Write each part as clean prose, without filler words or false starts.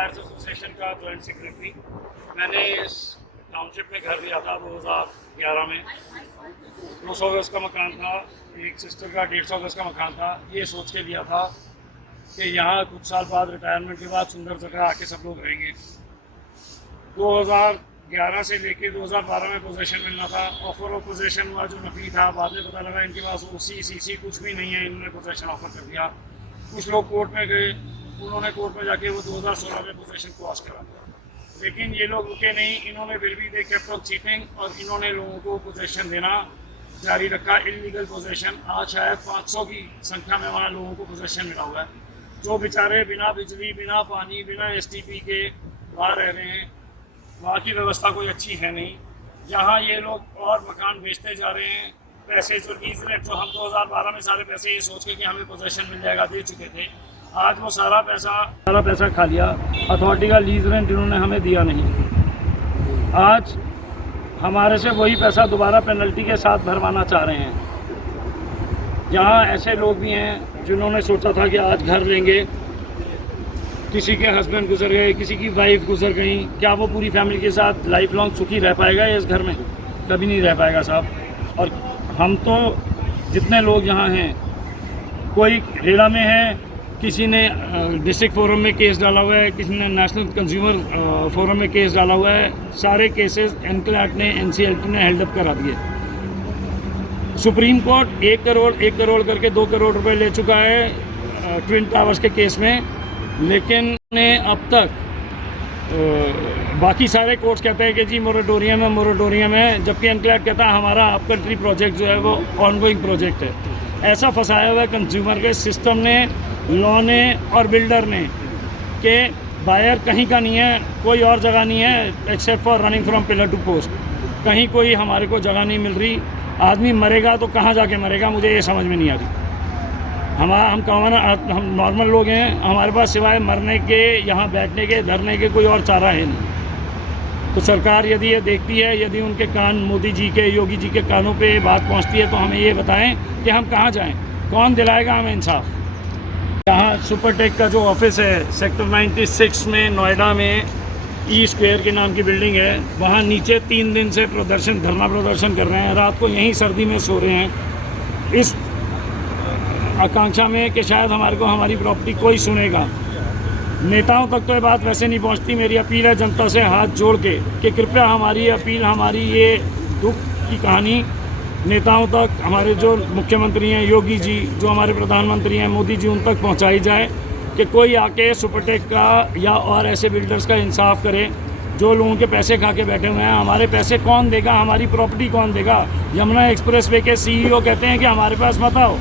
Buyers association का joint secretary. मैंने इस टाउनशिप में घर लिया था 2011 में। 200 गज का मकान था, एक सिस्टर का 150 गज का मकान था। ये सोच के लिया था कि यहाँ कुछ साल बाद रिटायरमेंट के बाद सुंदर जगह आके सब लोग रहेंगे। 2011 से लेके 2012 में पोजीशन मिलना था, ऑफर ऑफ पोजीशन हुआ जो नकली था। बाद में पता लगा इनके पास OC CC कुछ भी नहीं है, इन्होंने पोजीशन ऑफर कर दिया। कुछ लोग कोर्ट में गए, उन्होंने कोर्ट में जाके वो 2016 में पोजीशन क्रॉस करा, लेकिन ये लोग रुके नहीं। इन्होंने फिर भी दे केप्ट ऑन चीटिंग और इन्होंने लोगों को पोजीशन देना जारी रखा, इलीगल पोजीशन। आज शायद 500 की संख्या में वहाँ लोगों को पोजीशन मिला हुआ है, जो बेचारे बिना बिजली, बिना पानी, बिना STP के वहाँ रह रहे हैं। वहाँ की व्यवस्था कोई अच्छी है नहीं। जहाँ ये लोग और मकान बेचते जा रहे हैं, पैसे जो लीज रेट जो हम 2012 में सारे पैसे ये सोच के कि हमें पोजीशन मिल जाएगा दे चुके थे, आज वो सारा पैसा खा लिया। अथॉरिटी का लीज रेंट इन्होंने हमें दिया नहीं। आज हमारे से वही पैसा दोबारा पेनल्टी के साथ भरवाना चाह रहे हैं। यहाँ ऐसे लोग भी हैं जिन्होंने सोचा था कि आज घर लेंगे, किसी के हस्बैंड गुजर गए, किसी की वाइफ गुजर गई, क्या वो पूरी फैमिली के साथ लाइफ लॉन्ग सुखी रह पाएगा इस घर में? कभी नहीं रह पाएगा साहब। और हम तो जितने लोग यहाँ हैं, कोई रेला में है, किसी ने डिस्ट्रिक्ट फोरम में केस डाला हुआ है, किसी ने नेशनल कंज्यूमर फोरम में केस डाला हुआ है। सारे केसेस NCLAT ने, NCLT ने हेल्ड अप करा दिए। सुप्रीम कोर्ट 1 करोड़ करके 2 करोड़ रुपए ले चुका है ट्विन टावर्स के केस में, लेकिन ने अब तक बाकी सारे कोर्ट्स कहते हैं कि जी मोरेटोरियम है, जबकि NCLAT कहता है हमारा अप कंट्री प्रोजेक्ट जो है वो ऑनगोइंग प्रोजेक्ट है। ऐसा फंसाया हुआ है कंज्यूमर के सिस्टम ने, लॉ ने और बिल्डर ने कि बायर कहीं का नहीं है, कोई और जगह नहीं है except for running from pillar to post. कहीं कोई हमारे को जगह नहीं मिल रही। आदमी मरेगा तो कहाँ जाके मरेगा, मुझे ये समझ में नहीं आ रही। हम नॉर्मल लोग हैं, हमारे पास सिवाय मरने के, यहाँ बैठने के, धरने के कोई और चारा है नहीं। तो सरकार यदि ये देखती है, यदि उनके कान मोदी जी के, योगी जी के कानों पे बात पहुँचती है, तो हमें ये बताएं कि हम कहाँ जाएं, कौन दिलाएगा हमें इंसाफ। यहाँ सुपरटेक का जो ऑफिस है सेक्टर 96 में, नोएडा में, E स्क्वायर के नाम की बिल्डिंग है, वहाँ नीचे 3 दिन से धरना प्रदर्शन कर रहे हैं। रात को यहीं सर्दी में सो रहे हैं, इस आकांक्षा में कि शायद हमारी प्रॉपर्टी कोई सुनेगा। नेताओं तक तो ये बात वैसे नहीं पहुंचती। मेरी अपील है जनता से हाथ जोड़ के कि कृपया हमारी अपील, हमारी ये दुख की कहानी नेताओं तक, हमारे जो मुख्यमंत्री हैं योगी जी, जो हमारे प्रधानमंत्री हैं मोदी जी, उन तक पहुंचाई जाए कि कोई आके सुपरटेक का या और ऐसे बिल्डर्स का इंसाफ करे जो लोगों के पैसे खा के बैठे हुए हैं। हमारे पैसे कौन देगा, हमारी प्रॉपर्टी कौन देगा? यमुना एक्सप्रेसवे के CEO कहते हैं कि हमारे पास मत आओ,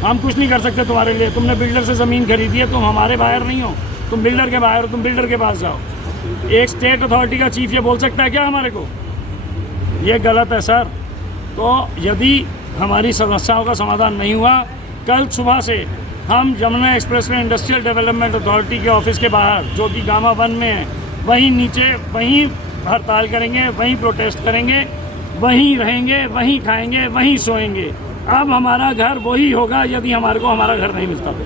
हम कुछ नहीं कर सकते तुम्हारे लिए। तुमने बिल्डर से ज़मीन खरीदी है, तुम हमारे बायर नहीं हो, तुम बिल्डर के बायर हो, तुम बिल्डर के पास जाओ। एक स्टेट अथॉरिटी का चीफ ये बोल सकता है क्या हमारे को? ये गलत है सर। तो यदि हमारी समस्याओं का समाधान नहीं हुआ, कल सुबह से हम Yamuna expressway industrial development authority के ऑफिस के बाहर, जो कि गामा 1 में है, वहीं नीचे वहीं हड़ताल करेंगे, वहीं प्रोटेस्ट करेंगे, वहीं रहेंगे, वहीं खाएंगे, वहीं सोएंगे। अब हमारा घर वही होगा यदि हमारे को हमारा घर नहीं मिलता तो।